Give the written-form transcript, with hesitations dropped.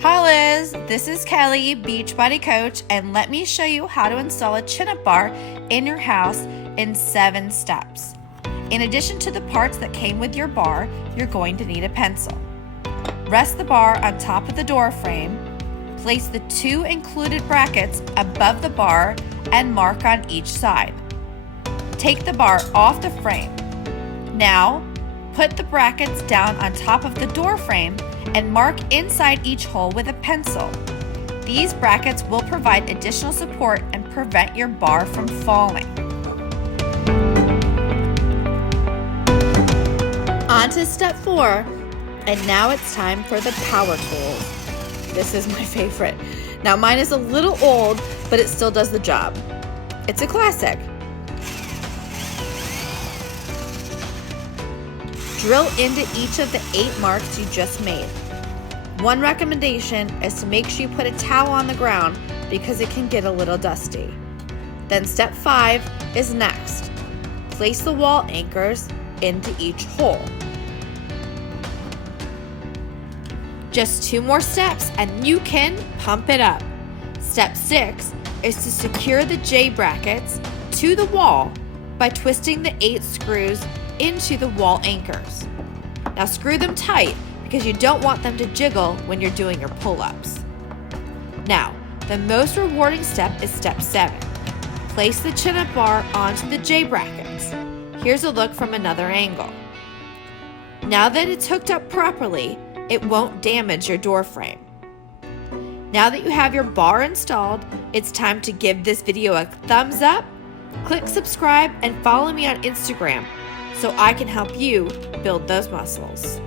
Hi Liz, this is Kelly, Beachbody coach, and let me show you how to install a chin-up bar in your house in 7 steps. In addition to the parts that came with your bar, you're going to need a pencil. Rest the bar on top of the door frame, place the 2 included brackets above the bar and mark on each side. Take the bar off the frame. Now, put the brackets down on top of the door frame and mark inside each hole with a pencil. These brackets will provide additional support and prevent your bar from falling. On to step 4, and now it's time for the power tools. This is my favorite. Now mine is a little old, but it still does the job. It's a classic. Drill into each of the 8 marks you just made. One recommendation is to make sure you put a towel on the ground because it can get a little dusty. Then step 5 is next. Place the wall anchors into each hole. Just 2 more steps and you can pump it up. Step 6 is to secure the J brackets to the wall by twisting the 8 screws into the wall anchors. Now screw them tight because you don't want them to jiggle when you're doing your pull-ups. Now, the most rewarding step is step 7. Place the chin-up bar onto the J brackets. Here's a look from another angle. Now that it's hooked up properly, it won't damage your door frame. Now that you have your bar installed, it's time to give this video a thumbs up, click subscribe, and follow me on Instagram so I can help you build those muscles.